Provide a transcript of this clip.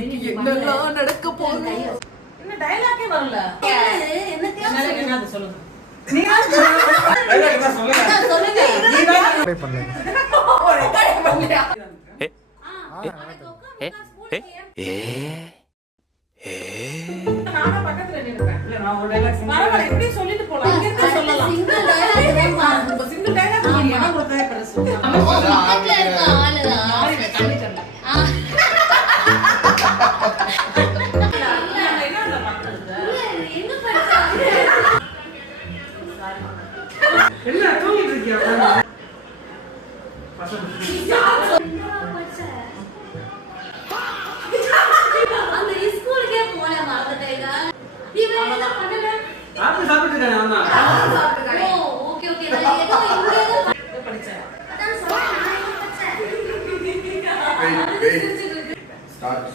என்னெல்லாம் நடக்க போகுது. என்ன டயலாக்கே வரல. என்ன சொல்லுங்க. நீங்க டயலாக் தான் சொல்லுங்க. நீங்க ட்ரை பண்ணுங்க. ரெக்கார்ட் பண்ணலையா? நானா பக்கத்துல நின்னுறேன். இல்ல நான் ஒரு டயலாக் பரவாயில்ல இப்படி சொல்லிட்டு போலாம். இங்க இருந்து சொல்லலாம். சிங்கிள் டயலாக் தான். சிங்கிள் டயலாக் நீங்க என்ன கொடுத்தா பிரஸ். பக்கத்துல இருக்க ஆளுதான். யாரி கண்ணி தெரியல. என்ன பண்றது? என்ன பண்றாங்க? என்ன தூங்கிட்டு இருக்கியா? அந்த ஸ்கூலுக்கே போல மறந்துட்டேங்க. இவன் என்ன பண்ணல? ஆப்பிள் சாப்பிட்டுட்டானே அவனா. ஓ ஓகே ஓகே நான் ஏதோ இங்க படிச்சேன். அதான் சொன்னேன் நான் படிச்சேன். ஸ்டார்ட்.